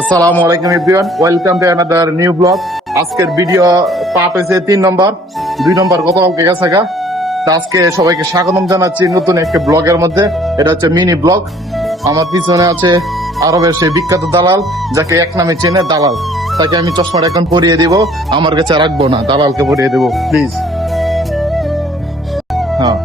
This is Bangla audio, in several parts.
আসসালামু আলাইকুম everyone, welcome to another new blog. আজকের ভিডিও পার্ট হয়েছে 3 নম্বর, 2 নম্বর গতকালকে গেছে গা। তা আজকে সবাইকে স্বাগতম জানাচ্ছি নতুন একটা ব্লগের মধ্যে। এটা হচ্ছে মিনি ব্লগ। আমার পিছনে আছে আরবের সেই বিখ্যাত দালাল, যাকে এক নামে চেনে দালাল। তাকে আমি চশমাটা এখন পরিয়ে দিব, আমার কাছে রাখবো না, দালালকে পরিয়ে দেবো প্লিজ। হ্যাঁ,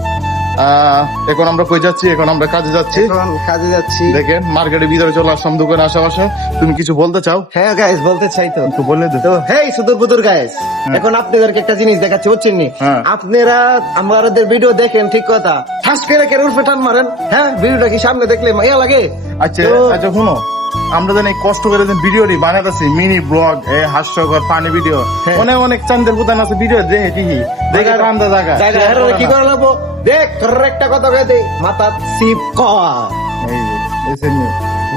এখন আমরা কই যাচ্ছি? এখন আমরা কাজে যাচ্ছি। এখন কাজে যাচ্ছি। দেখেন মার্কেটের ভিতরে চলে আসলাম, দোকানে আশেপাশে। তুমি কিছু বলতে চাও? হ্যাঁ গাইস, বলতে চাই তো। একটু বলে দে। তো হেই সুদূর বুদুর গাইস, এখন আপনাদেরকে একটা জিনিস দেখাচ্ছি, বুঝছেন নি? হ্যাঁ। আপনারা আমাদের ভিডিও দেখেন ঠিক কথা, ঠাস করে কেন উঠে টান মারেন? হ্যাঁ, ভিডিওটা কি সামনে দেখলে মাইয়া লাগে? আচ্ছা তো- আচ্ছা, শুনো, আমরা জানি কষ্ট করে যে ভিডিওটি বানাইতেছি, মিনি ব্লগ, হাস্যকর পানি ভিডিও, হ্যাঁ। অনেক অনেক চান্দের বুতান আছে ভিডিও দেখে ঠিকই দেখে কান্দা জায়গা জায়গা হেরো কি করে লাগবো? দেখ, তোর একটা কথা কয়ে দে, মাথা সিপ কর।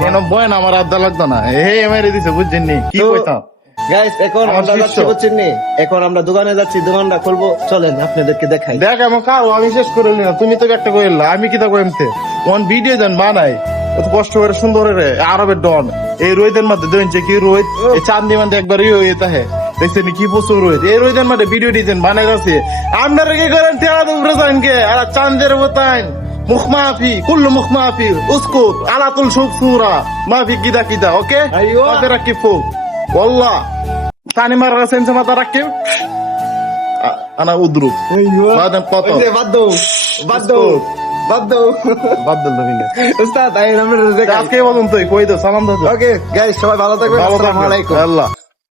কেন বয় না, আমার আড্ডা লাগতো না, হে মেরে দিছে, বুঝছেন নি কি তো- কইতাম। গাইস, এখন আমার আমরা যাচ্ছি, শিষ্য। বুঝছেন নি? এখন আমরা দোকানে যাচ্ছি, দোকানটা খুলবো, চলেন আপনাদেরকে দেখাই। দেখ আমি খাও, আমি শেষ করে না, তুমি তো একটা কইলা, আমি কি তা কইমতে ওন ভিডিও দেন বানাই, অত কষ্ট করে সুন্দর রে আরবের ডন, এই রোহিতের মধ্যে দেখছে কি রোহিত, এই চান্দি মধ্যে একবার ইয়ে তাহে দেখছেন কি প্রচুর রোহিত, এই রোহিতের মধ্যে ভিডিও ডিজাইন বানাই যাচ্ছে। আপনারা কি করেন টেরা দুপুরে কে আর চান্দের বোতান মুখ মাফি কুল্লু মুখ মাফি উস্কুত আলাতুল সুখ সুরা মাফি কিদা কিদা ওকে আইয়ো। মাথা রাখি ফুক والله ثاني مرة سنسى ما تركب أنا أضرب بعدين قطع ওই যে বাদ দাও, বাদ দাও, বাদ দাও। بدل دفينك উস্তাদ, আইন আমরা দেখাই। আজকে বলুন তো কই দাও সালাম দাও ওকে গাইস, সবাই ভালো থাকবেন। ভালো আসসালামু থাকবেন আলাইকুম। আল্লাহ